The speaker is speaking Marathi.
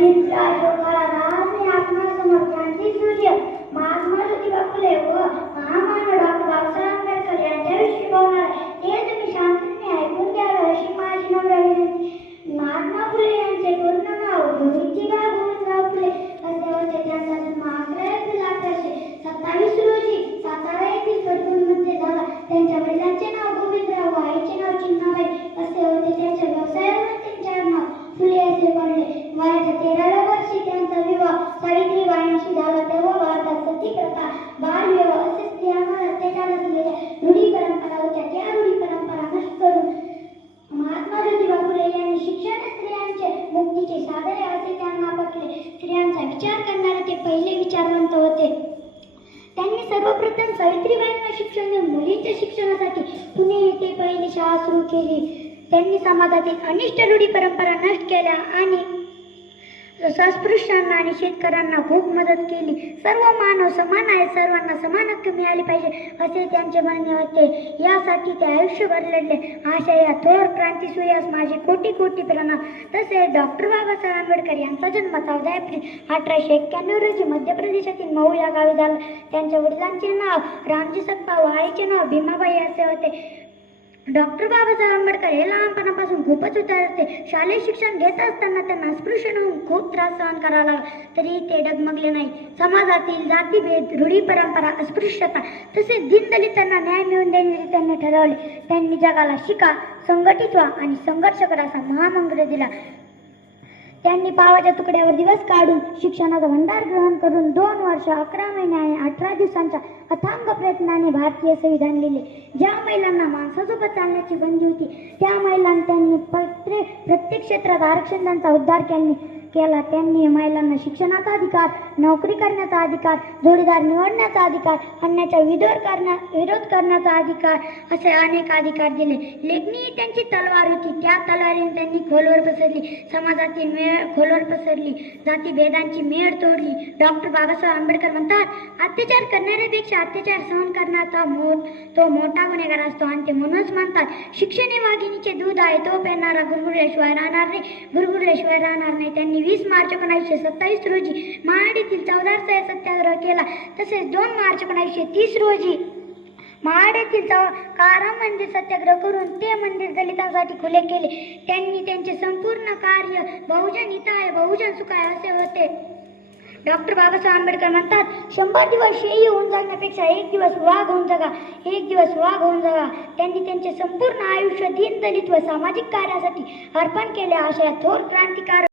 अहिंसा शोभा राज आत्मसमर्पण क्रांती सूर्य महात्मा ज्योतिबा फुले व महामानव डॉक्टर बाबासाहेब आंबेडकर यांच्याविषयी बोलणार ते तुम्ही शांततेने ऐकून घ्यावे अशी माझी नम्र विनंती। महात्मा फुले यांचे पूर्ण नाव ज्योतिबा गोविंदराव फुले असे होते। त्यांचा जन्म 11 एप्रिल 1827 रोजी सातारा येथील कडूमध्ये झाला। त्यांच्या वडिलांचे नाव गोविंदराव व आईचे नाव चिन्नाबाई असे होते। त्यांच्या व्यवसायावरून त्यांचे नाव फुले असे पडले। वयाच्या 13व्या वर्षी त्यांचा विवाह सावित्रीबाईंशी झाला। तेव्हा भारतात सती प्रथा बालविवाह असे स्त्रियांवर अत्याचार असलेल्या रूढी परंपरा होत्या। त्या रूढी परंपरा नष्ट करून महात्मा ज्योतिबा फुले यांनी शिक्षण स्त्रियांचे मुक्तीचे साधन आहे असे त्यांना पटले। स्त्रियांचा विचार करणारे ते पहिले विचारवंत होते। त्यांनी सर्वप्रथम सावित्रीबाईंना शिक्षण देऊन मुलींच्या शिक्षणासाठी पुणे येथे पहिली शाळा सुरू केली। त्यांनी समाजातील अनिष्ट रूढी परंपरा नष्ट केल्या आणि अस्पृश्यांना आणि शेतकऱ्यांना खूप मदत केली। सर्व मानव समान आहे, सर्वांना समान हक्क मिळाले पाहिजे असे त्यांचे म्हणणे होते। यासाठी ते आयुष्यभर लढले। अशा या थोर क्रांतीसूर्यास माझे कोटी कोटी प्रणाम। तसेच डॉक्टर बाबासाहेब आंबेडकर यांचा जन्म 14 एप्रिल 1891 रोजी मध्य प्रदेशातील मऊ या गावी झाला। त्यांच्या वडिलांचे नाव रामजी सतपाल व आईचे नाव भीमाबाई असे होते। डॉक्टर बाबासाहेब आंबेडकर हे लहानपणापासून खूपच हुशार होते। शालेय शिक्षण घेत असताना त्यांना अस्पृश्य होऊन खूप त्रास सहन करावा लागला, तरी ते डगमगले नाही। समाजातील जातीभेद, रूढी परंपरा, अस्पृश्यता तसेच दीनदलितांना न्याय मिळवून देण्याचे त्यांनी ठरवले। त्यांनी जगाला शिका, संघटित व्हा आणि संघर्ष करा असा महामंत्र दिला। त्यांनी पावाच्या तुकड्यावर दिवस काढून शिक्षणाचा भंडार ग्रहण करून 2 वर्ष 11 महिने आणि 18 दिवसांच्या अथांग प्रयत्नाने भारतीय संविधान लिहिले। ज्या महिलांना माणसासोबत चालण्याची बंदी होती त्या महिलांना त्यांनी प्रत्येक क्षेत्रात आरक्षण त्यांचा उद्धार केला। त्यांनी महिलांना शिक्षणाचा अधिकार, नोकरी करण्याचा अधिकार, जोडीदार निवडण्याचा अधिकार, अन्याच्या विरोध करण्याचा अधिकार असे अनेक अधिकार दिले। लेखणी ही त्यांची तलवार होती। त्या तलवारीने त्यांनी खोलवर पसरली, जातीभेदांची मेळ तोडली। डॉक्टर बाबासाहेब आंबेडकर म्हणतात, अत्याचार करणाऱ्यापेक्षा अत्याचार सहन करण्याचा तो मोठा गुन्हेगार असतो आणि ते म्हणूनच म्हणतात, शिक्षण हे वाघिणीचे दूध आहे, तो पेरणारा गुरगुरल्याशिवाय राहणार नाही। त्यांनी 20 मार्च 1927 रोजी महाड येथील चौदार सत्याग्रह केला। तसेच 2 मार्च 1930 रोजी महाड येथील कारा मंदिर सत्याग्रह करून ते मंदिर दलितांसाठी खुले केले। त्यांनी त्यांचे संपूर्ण कार्य बहुजन हिताय बहुजन सुखाय असे होते। डॉक्टर बाबासाहेब आंबेडकर म्हणतात, 100 दिवस शेळी होऊन जगण्यापेक्षा 1 दिवस वाघ होऊन जगा। त्यांनी त्यांचे संपूर्ण आयुष्य दीनदलित व सामाजिक कार्यासाठी अर्पण केले। अशा थोर क्रांतिकारक